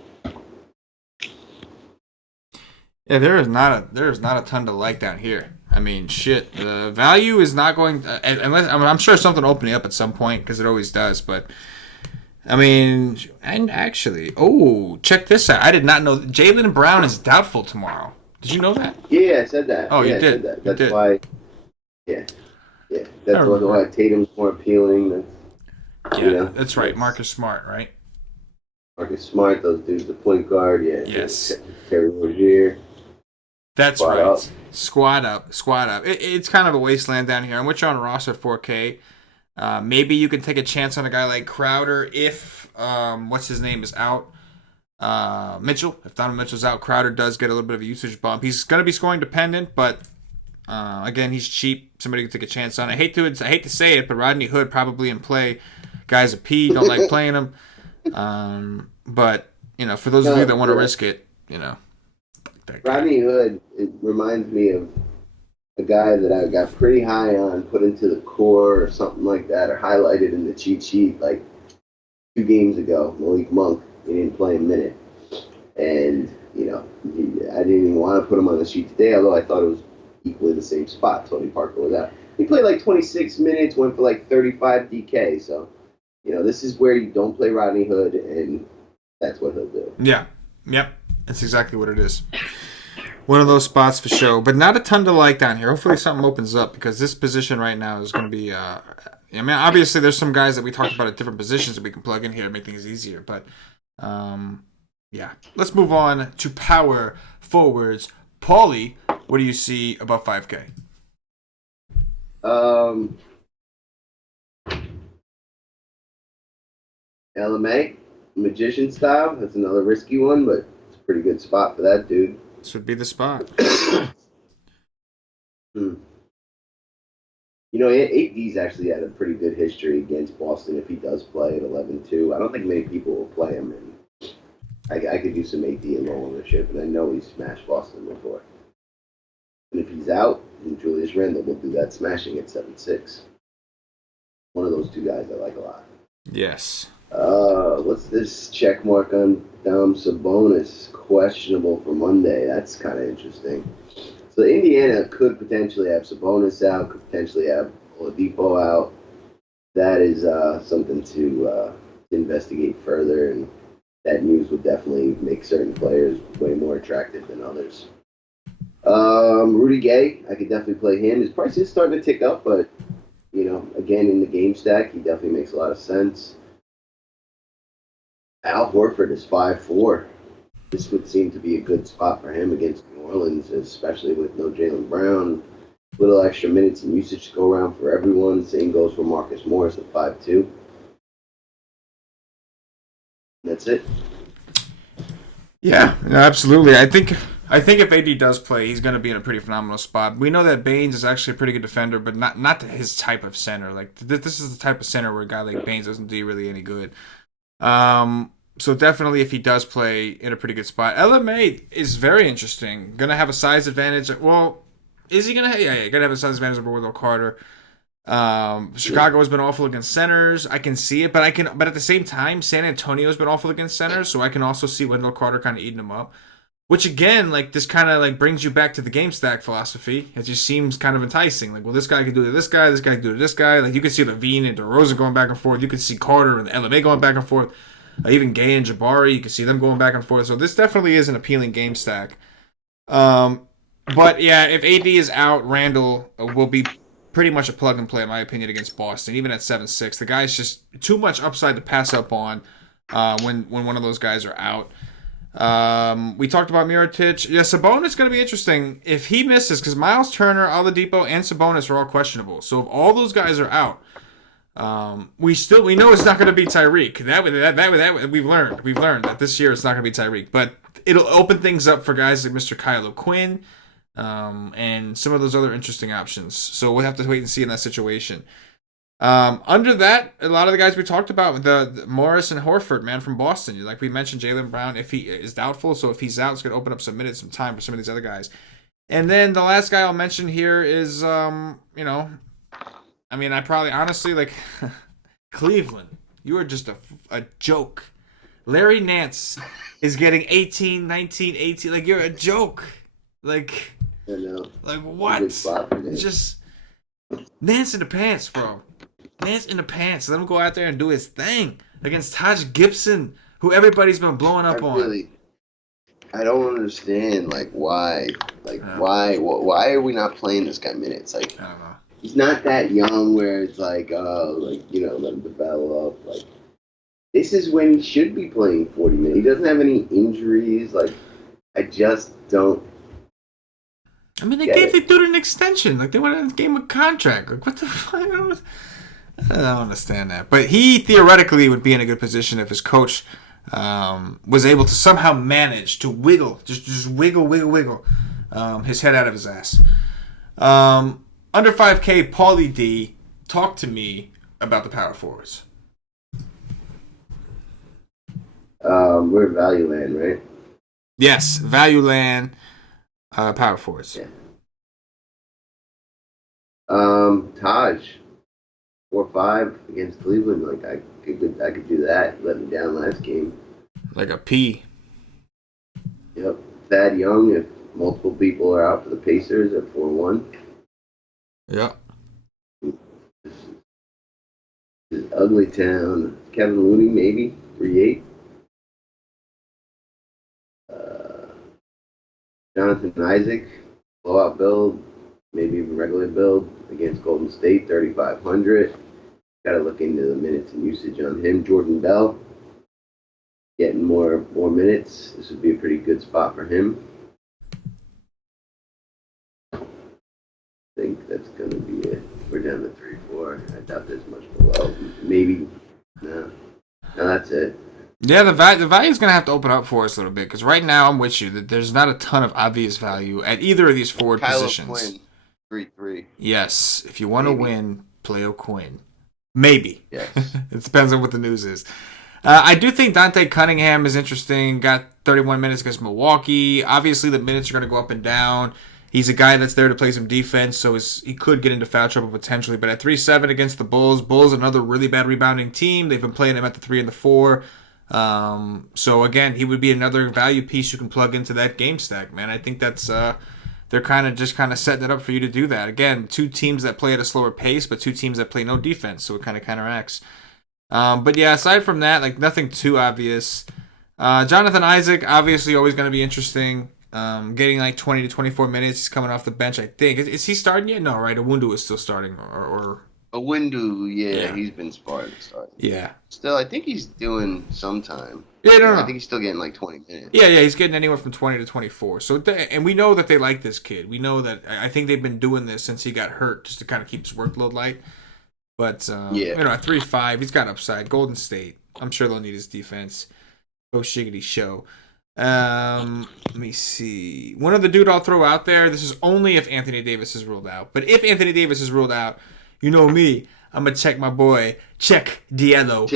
Yeah, there is not a ton to like down here. I mean, shit. The value is not going unless I'm sure something opening up at some point because it always does. But I mean, and actually, check this out. I did not know Jaylen Brown is doubtful tomorrow. Did you know that? Yeah, I said that. Oh, yeah, you did. I said that. That's did. why. Yeah. That's why Tatum's more appealing. That's right. Marcus Smart, right? Marcus Smart, those dudes, the point guard. Yeah. Yes. Terry Rozier. That's right. Up. Squad up. It's kind of a wasteland down here. I'm with you on Ross at 4K. Maybe you can take a chance on a guy like Crowder if what's his name is out. Mitchell. If Donovan Mitchell's out, Crowder does get a little bit of a usage bump. He's going to be scoring dependent, but again, he's cheap. Somebody can take a chance on. I hate to say it, but Rodney Hood probably in play. Guys a P, don't like playing him. But for those of you that want to risk it, Rodney Hood, it reminds me of a guy that I got pretty high on, put into the core or something like that, or highlighted in the cheat sheet like 2 games ago. Malik Monk, he didn't play a minute, and I didn't even want to put him on the sheet today, although I thought it was equally the same spot. Tony Parker was out. He played like 26 minutes, went for like 35 DK. So, this is where you don't play Rodney Hood, and that's what he'll do. Yeah. Yep. That's exactly what it is. One of those spots for sure, but not a ton to like down here. Hopefully something opens up because this position right now is going to be obviously there's some guys that we talked about at different positions that we can plug in here to make things easier, but yeah. Let's move on to power forwards. Paulie, what do you see above 5K? LMA, magician style. That's another risky one, but it's a pretty good spot for that dude. This would be the spot. AD's actually had a pretty good history against Boston if he does play at 11-2. I don't think many people will play him, and I could do some AD in low ownership, and I know he's smashed Boston before. And if he's out, then Julius Randle will do that smashing at 7-6. One of those two guys I like a lot. Yes. What's this check mark on Dom Sabonis? Questionable for Monday. That's kind of interesting. So Indiana could potentially have Sabonis out, could potentially have Oladipo out. That is something to investigate further, and that news would definitely make certain players way more attractive than others. Rudy Gay, I could definitely play him. His price is starting to tick up, but again in the game stack, he definitely makes a lot of sense. Al Horford is 5-4. This would seem to be a good spot for him against New Orleans, especially with no Jaylen Brown. Little extra minutes and usage to go around for everyone. Same goes for Marcus Morris at 5-2. That's it. Yeah, absolutely. I think if AD does play, he's going to be in a pretty phenomenal spot. We know that Baines is actually a pretty good defender, but not to his type of center. Like this is the type of center where a guy like Baines doesn't do really any good. So definitely if he does play in a pretty good spot. LMA is very interesting. Going to have a size advantage. Well, is he going to? Yeah, going to have a size advantage over Wendell Carter. Chicago has been awful against centers. I can see it, but at the same time, San Antonio has been awful against centers, so I can also see Wendell Carter kind of eating them up. Which again, like this kind of like brings you back to the game stack philosophy. It just seems kind of enticing. Like, well, this guy can do it to this guy can do it to this guy. Like you can see Levine and DeRozan going back and forth. You can see Carter and LMA going back and forth. Even Gay and Jabari, you can see them going back and forth. So this definitely is an appealing game stack. But yeah, if AD is out, Randall will be pretty much a plug and play in my opinion against Boston, even at 7-6. The guy's just too much upside to pass up on when one of those guys are out. We talked about Mirotic. Yeah, Sabonis is going to be interesting if he misses because Miles Turner, Oladipo, and Sabonis are all questionable. So if all those guys are out, we know it's not going to be Tyreek. That we've learned that this year it's not going to be Tyreek, but it'll open things up for guys like Mr. Kylo Quinn, and some of those other interesting options. So we'll have to wait and see in that situation. Under that, a lot of the guys we talked about, the Morris and Horford, man, from Boston. Like we mentioned, Jaylen Brown, if he is doubtful, so if he's out, it's going to open up some minutes, some time for some of these other guys. And then the last guy I'll mention here is, I mean, I probably honestly like Cleveland. You are just a joke. Larry Nance is getting 18, 19, 18. Like you're a joke. Like, I know. Like what? It's just Nance in the pants, bro. Nance in the pants. Let him go out there and do his thing against Taj Gibson, who everybody's been blowing up on. I don't understand, like, why. Like, why are we not playing this guy minutes? Like, I don't know. He's not that young where it's like, let him develop. Like, this is when he should be playing 40 minutes. He doesn't have any injuries. Like, I just don't. I mean, they gave the dude an extension. Like, they went and gave him a contract. Like, what the fuck? I don't understand that. But he theoretically would be in a good position if his coach was able to somehow manage to wiggle, just wiggle his head out of his ass. Under 5K, Paulie D, talk to me about the power forwards. We're Value Land, right? Yes, Value Land, power forwards. Yeah. Taj, 4-5 against Cleveland. Like I could do that. Let me down last game. Like a P. Yep. Thad Young, if multiple people are out for the Pacers at 4-1. Yep. This is ugly town. Kevin Looney, maybe 3-8. Jonathan Isaac, blowout build, maybe even regular build against Golden State, 3,500. Got to look into the minutes and usage on him. Jordan Bell, getting more minutes. This would be a pretty good spot for him. I think that's going to be it. We're down to 3-4. I doubt there's much below. Maybe. No, that's it. Yeah, the value is going to have to open up for us a little bit because right now I'm with you that there's not a ton of obvious value at either of these forward positions. Quinn, 3-3. Yes, if you want to win, play O'Quinn. Maybe. Yes. It depends on what the news is. I do think Dante Cunningham is interesting. Got 31 minutes against Milwaukee. Obviously, the minutes are going to go up and down. He's a guy that's there to play some defense, so he could get into foul trouble potentially. But at 3-7 against the Bulls, another really bad rebounding team. They've been playing him at the 3 and the 4. So again, he would be another value piece you can plug into that game stack, man. I think that's they're kind of setting it up for you to do that. Again, two teams that play at a slower pace, but two teams that play no defense, so it kind of counteracts. But yeah, aside from that, like nothing too obvious. Jonathan Isaac, obviously always going to be interesting. Getting like 20 to 24 minutes. He's coming off the bench, I think. Is he starting yet? No, right? Owundu is still starting. Or Owundu, yeah, he's been starting. Yeah. Still, I think he's doing some time. Yeah, no. I think he's still getting like 20 minutes. Yeah, he's getting anywhere from 20 to 24. So, and we know that they like this kid. We know that I think they've been doing this since he got hurt just to kind of keep his workload light. But, at 3-5, he's got upside. Golden State, I'm sure they'll need his defense. Go shiggity show. Let me see. One other dude I'll throw out there. This is only if Anthony Davis is ruled out. But if Anthony Davis is ruled out, you know me. I'm gonna check my boy. Check Diallo.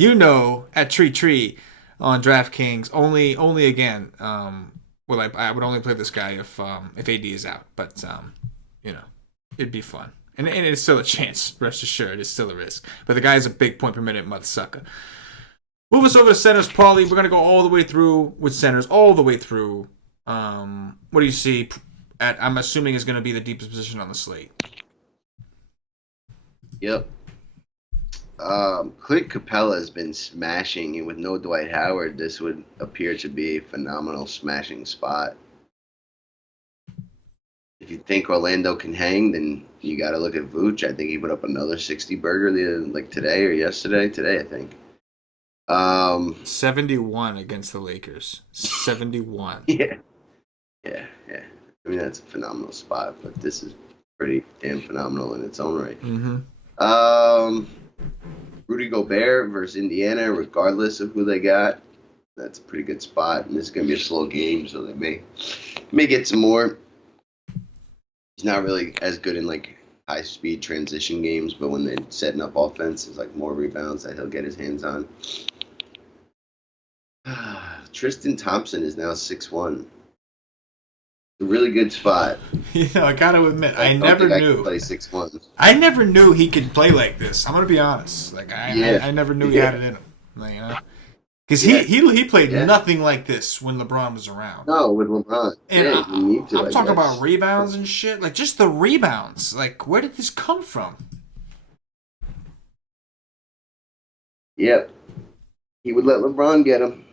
You know. At Tree on DraftKings. Only again. Well, I would only play this guy if AD is out. But it'd be fun. And it's still a chance. Rest assured, it's still a risk. But the guy's a big point per minute mother sucker. Move us over to centers, Paulie. We're going to go all the way through with centers, all the way through. What do you see I'm assuming is going to be the deepest position on the slate? Yep. Clint Capella has been smashing, and with no Dwight Howard, this would appear to be a phenomenal smashing spot. if you think Orlando can hang, then you got to look at Vooch. I think he put up another 60 burger today or yesterday. Today, I think. 71 against the Lakers. 71. Yeah. I mean, that's a phenomenal spot, but this is pretty damn phenomenal in its own right. Mm-hmm. Rudy Gobert versus Indiana, regardless of who they got. That's a pretty good spot, and this is going to be a slow game, so they may get some more. He's not really as good in like high-speed transition games, but when they're setting up offense, it's like more rebounds that he'll get his hands on. Tristan Thompson is now 6'1". A really good spot. I gotta admit, I never knew. Play 6'1". I never knew he could play like this. I'm gonna be honest. Like I never knew he had it in him. Like, because he played nothing like this when LeBron was around. No, with LeBron. And I'm talking about rebounds and shit. Like just the rebounds. Like where did this come from? Yep. He would let LeBron get him.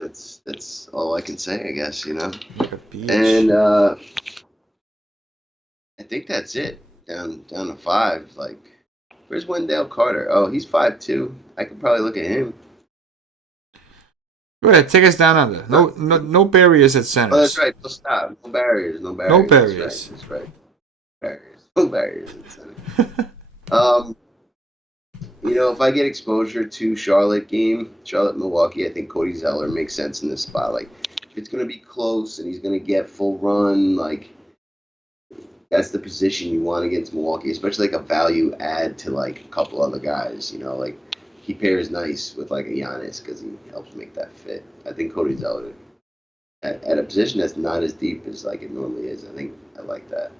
That's all I can say, I guess, And I think that's it. Down to 5. Like, where's Wendell Carter? Oh, he's 5'2". I could probably look at him. Go ahead, take us down under. No barriers at center. Oh, that's right. No stop. No barriers. No barriers. That's right. No barriers at center. If I get exposure to Charlotte-Milwaukee, I think Cody Zeller makes sense in this spot. Like, if it's going to be close and he's going to get full run, like, that's the position you want against Milwaukee, especially like a value add to like a couple other guys. Like he pairs nice with like a Giannis because he helps make that fit. I think Cody Zeller at a position that's not as deep as like it normally is. I think I like that.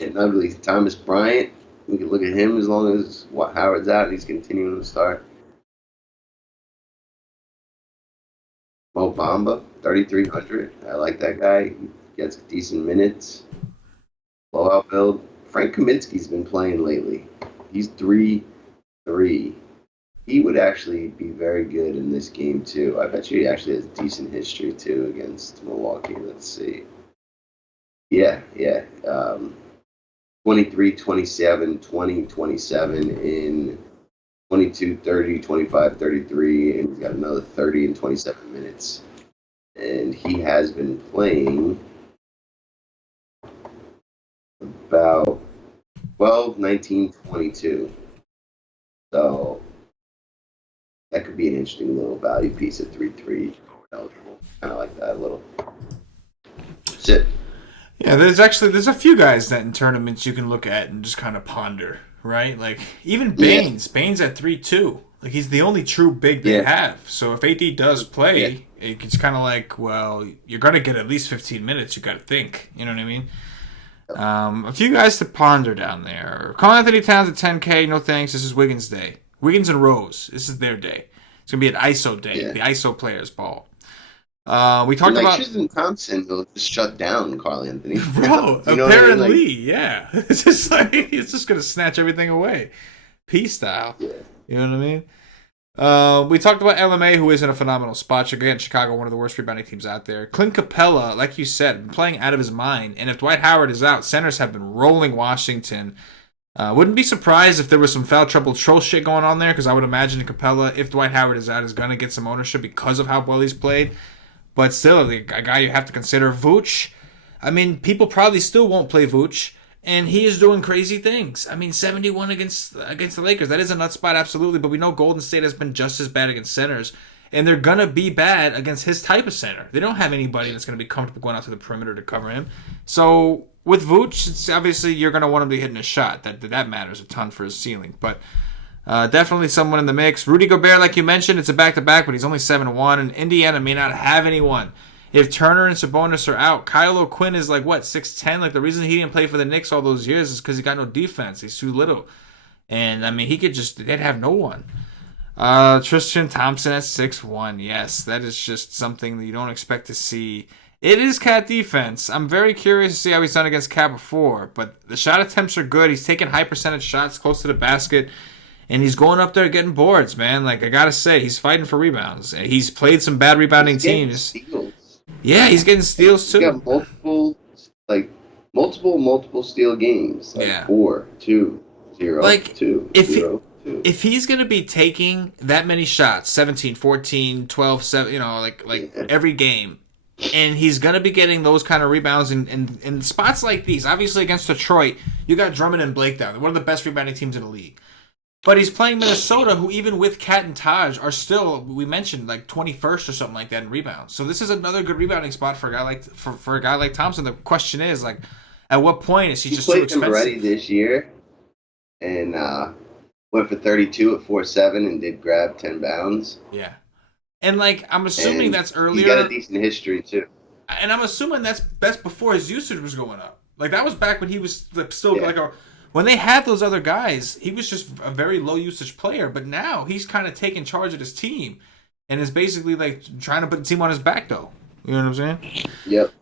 And ugly Thomas Bryant, we can look at him as long as Howard's out and he's continuing to start. Mo Bamba, 3,300. I like that guy. He gets decent minutes. Blowout build. Frank Kaminsky's been playing lately. He's 3-3. He would actually be very good in this game, too. I bet you he actually has decent history, too, against Milwaukee. Let's see. Yeah. 23, 27, 20, 27 in 22, 30, 25, 33, and he's got another 30 and 27 minutes. And he has been playing about 12, 19, 22. So that could be an interesting little value piece at 3-3 eligible. Kind of like that a little. That's it. Yeah, there's a few guys that in tournaments you can look at and just kind of ponder, right? Like even Baines. Yeah. Baines at 3-2. Like he's the only true big they have. So if AD does play, it's kind of like, well, you're gonna get at least 15 minutes. You got to think. You know what I mean? A few guys to ponder down there. Karl Anthony Towns at 10K. No thanks. This is Wiggins' day. Wiggins and Rose. This is their day. It's gonna be an ISO day. Yeah. The ISO players ball. We talked about Tristan Thompson will just shut down Karl Anthony. Bro, apparently, yeah. It's just like it's just gonna snatch everything away, peace style. Yeah. You know what I mean? We talked about LMA, who is in a phenomenal spot. Again, Chicago, one of the worst rebounding teams out there. Clint Capella, like you said, been playing out of his mind. And if Dwight Howard is out, centers have been rolling Washington. Wouldn't be surprised if there was some foul trouble troll shit going on there, because I would imagine Capella, if Dwight Howard is out, is gonna get some ownership because of how well he's played. But still, a guy you have to consider, Vooch. I mean, people probably still won't play Vooch, and he is doing crazy things. I mean, 71 against the Lakers. That is a nut spot, absolutely, but we know Golden State has been just as bad against centers, and they're going to be bad against his type of center. They don't have anybody that's going to be comfortable going out to the perimeter to cover him. So with Vooch, it's obviously you're going to want him to be hitting a shot. That matters a ton for his ceiling, but definitely someone in the mix. Rudy Gobert, like you mentioned, it's a back-to-back, but he's only 7-1, and Indiana may not have anyone. If Turner and Sabonis are out, Kyle O'Quinn is 6'10"? Like, the reason he didn't play for the Knicks all those years is because he got no defense. He's too little. And, I mean, they'd have no one. Tristan Thompson at 6'1". Yes, that is just something that you don't expect to see. It is Cat defense. I'm very curious to see how he's done against Cat before, but the shot attempts are good. He's taking high percentage shots close to the basket. And he's going up there getting boards, man. Like, I got to say, he's fighting for rebounds. He's played some bad rebounding He's getting teams. steals. Yeah, he's getting steals, He's too. got multiple steal games. Like Yeah. 4, 2, 0, Like, 2, if he, 0, 2. if he's going to be taking that many shots, 17, 14, 12, 7, like Yeah. every game, and he's going to be getting those kind of rebounds in spots like these. Obviously, against Detroit, you got Drummond and Blake down. They're one of the best rebounding teams in the league. But he's playing Minnesota, who even with Cat and Taj are still, we mentioned, like 21st or something like that in rebounds. So this is another good rebounding spot for a guy like for a guy like Thompson. The question is, like, at what point is he just too played expensive? him ready this year and went for 32 at 4-7 and did grab 10 bounds. Yeah. And, like, I'm assuming And that's earlier. He's got a decent history, too. And I'm assuming that's before his usage was going up. Like, that was back when he was still like a... When they had those other guys, he was just a very low usage player. But now he's kind of taking charge of his team and is basically, like, trying to put the team on his back, though. You know what I'm saying? Yep.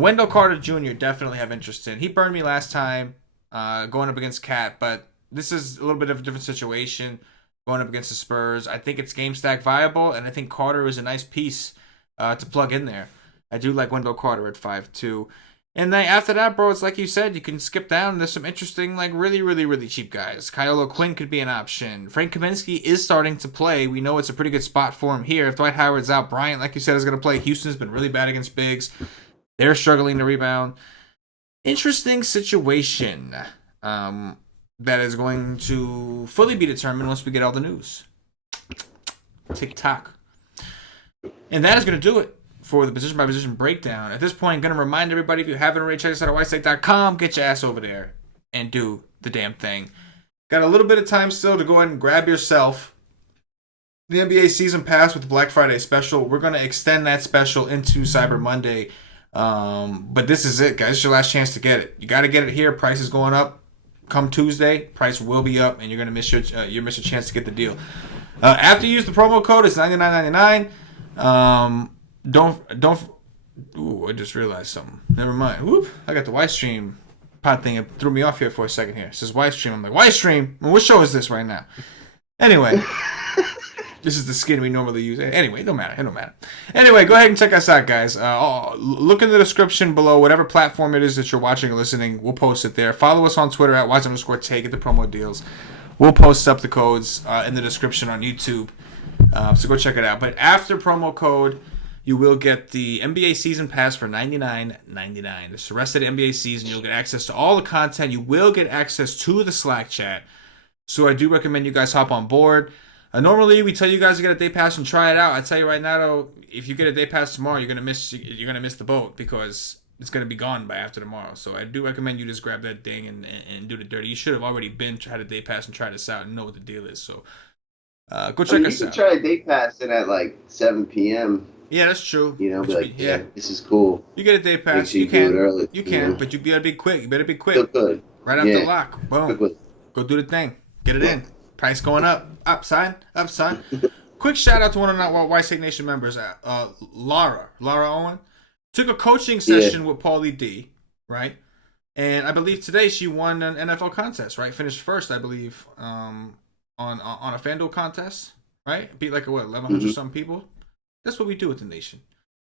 Wendell Carter Jr. definitely have interest in. He burned me last time going up against Cat, but this is a little bit of a different situation going up against the Spurs. I think it's game stack viable, and I think Carter is a nice piece to plug in there. I do like Wendell Carter at 5'2". And then after that, bro, it's like you said, you can skip down. There's some interesting, like, really, really, really cheap guys. Kyle O'Quinn could be an option. Frank Kaminsky is starting to play. We know it's a pretty good spot for him here. If Dwight Howard's out, Bryant, like you said, is going to play. Houston's been really bad against bigs. They're struggling to rebound. Interesting situation that is going to fully be determined once we get all the news. TikTok. And that is going to do it for the position-by-position breakdown. At this point, I'm going to remind everybody, if you haven't already, check us out at whitestate.com. Get your ass over there and do the damn thing. Got a little bit of time still to go ahead and grab yourself the NBA season pass with the Black Friday special. We're going to extend that special into Cyber Monday. But this is it, guys. It's your last chance to get it. You got to get it here. Price is going up. Come Tuesday, price will be up, and you're going to miss your chance to get the deal. After you use the promo code, it's $99.99. Ooh, I just realized something. Never mind. Whoop. I got the White Stream pod thing. It threw me off here for a second here. It says White Stream. I'm like, White Stream? What show is this right now? Anyway. This is the skin we normally use. Anyway, it don't matter. Anyway, go ahead and check us out, guys. Look in the description below. Whatever platform it is that you're watching or listening, we'll post it there. Follow us on Twitter at @wise_take. Get the promo deals. We'll post up the codes in the description on YouTube. So go check it out. But after promo code, you will get the NBA season pass for $99.99. The rest of the NBA season, you'll get access to all the content. You will get access to the Slack chat. So I do recommend you guys hop on board. Normally, we tell you guys to get a day pass and try it out. I tell you right now, though, if you get a day pass tomorrow, you're gonna miss the boat because it's gonna be gone by after tomorrow. So I do recommend you just grab that thing and do the dirty. You should have already had a day pass and tried this out and know what the deal is. So go check us out. You can try a day pass in at like 7 p.m. Yeah, that's true. You know, be like, yeah, this is cool. You get a day pass. Sure you can. Do it early, you can, know? But you gotta be quick. You better be quick. Feel good. Right after lock. Boom. Go do the thing. Get it in. Price going up. Up, son. Quick shout out to one of our White State Nation members, Laura Owen. Took a coaching session with Paulie D, right? And I believe today she won an NFL contest, right? Finished first, I believe, on a FanDuel contest, right? Beat like 1,100 something people. That's what we do with the nation.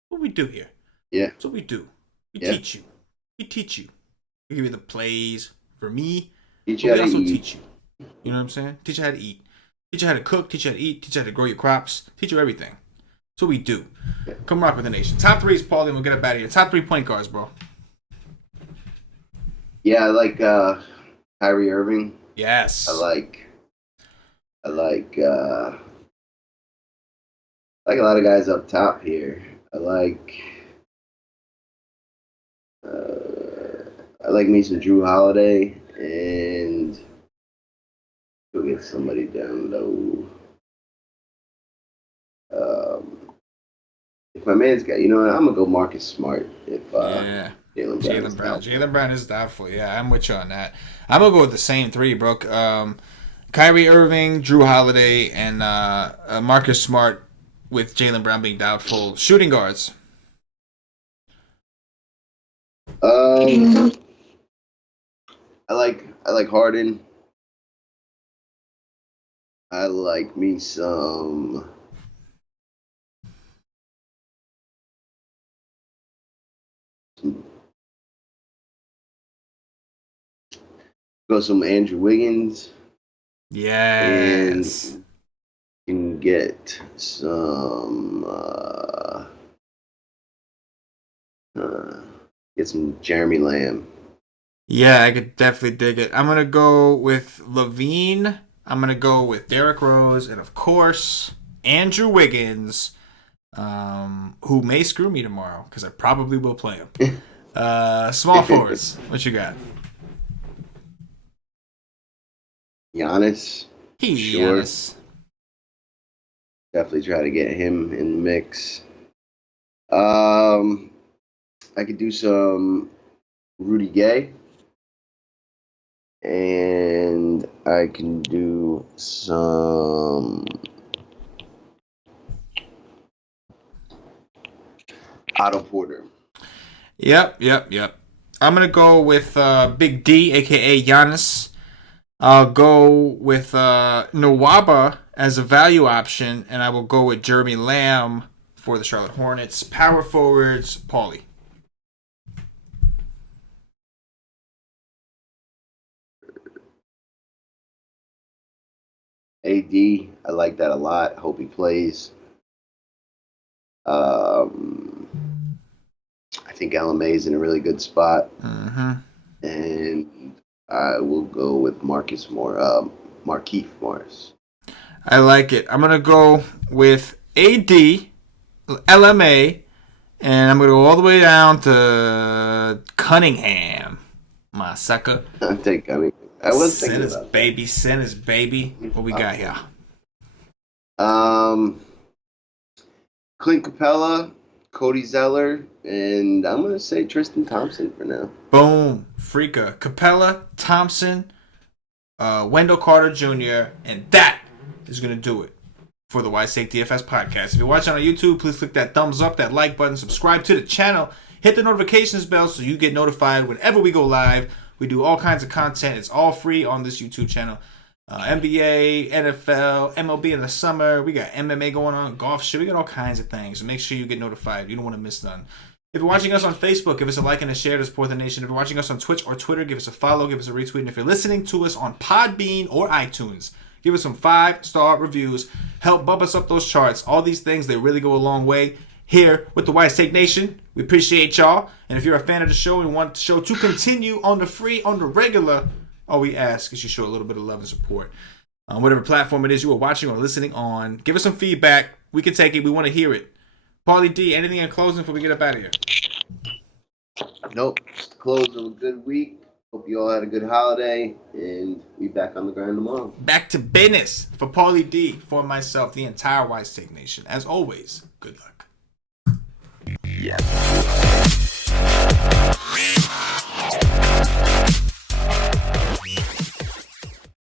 What we do here. Yeah. That's what we do. We teach you. We teach you. We give you the plays for me. We also teach you. You know what I'm saying? Teach you how to eat. Teach you how to cook. Teach you how to eat. Teach you how to grow your crops. Teach you everything. That's what we do. Come rock with the nation. Top 3 is Paulie, and we'll get up out of here. Top 3 point guards, bro. Yeah, I like Kyrie Irving. Yes. I like a lot of guys up top here. I like me some Drew Holiday, and go get somebody down low. If my man's got, I'm gonna go Marcus Smart. If Jaylen Brown is doubtful. Yeah, I'm with you on that. I'm gonna go with the same 3, bro. Kyrie Irving, Drew Holiday, and Marcus Smart, with Jaylen Brown being doubtful. Shooting guards. I like Harden. I like me some. Go some Andrew Wiggins Yes. and can get some Jeremy Lamb. Yeah, I could definitely dig it. I'm gonna go with Levine. I'm gonna go with Derrick Rose, and of course Andrew Wiggins, who may screw me tomorrow because I probably will play him. Small forwards. What you got? Giannis, sure. Giannis. Definitely try to get him in the mix. I could do some Rudy Gay, and I can do some Otto Porter. Yep. I'm gonna go with Big D, aka Giannis. I'll go with Nwaba as a value option, and I will go with Jeremy Lamb for the Charlotte Hornets. Power forwards, Paulie. AD, I like that a lot. Hope he plays. I think LMA is in a really good spot, and I will go with Markieff Morris. I like it. I'm gonna go with AD, LMA, and I'm gonna go all the way down to Cunningham, my sucker. I was thinking about that. Sinners, baby. What we got here? Clint Capella, Cody Zeller, and I'm gonna say Tristan Thompson for now. Boom, Freaka, Capella, Thompson, Wendell Carter Jr., and that is gonna do it for the Wise Take DFS podcast. If you're watching on YouTube, please click that thumbs up, that like button, subscribe to the channel, hit the notifications bell so you get notified whenever we go live. We do all kinds of content. It's all free on this YouTube channel. NBA, NFL, MLB in the summer. We got MMA going on, golf shit. We got all kinds of things. So make sure you get notified. You don't want to miss none. If you're watching us on Facebook, give us a like and a share to support the nation. If you're watching us on Twitch or Twitter, give us a follow, give us a retweet. And if you're listening to us on Podbean or iTunes, give us some 5-star reviews. Help bump us up those charts. All these things, they really go a long way. Here with the Wise Take Nation, we appreciate y'all. And if you're a fan of the show and want the show to continue on the regular, all we ask is you show a little bit of love and support on whatever platform it is you are watching or listening on. Give us some feedback. We can take it. We want to hear it. Paulie D, anything in closing before we get up out of here? Nope. Just the close of a good week. Hope you all had a good holiday, and we back on the grind tomorrow. Back to business for Paulie D, for myself, the entire Wise Take Nation. As always, good luck.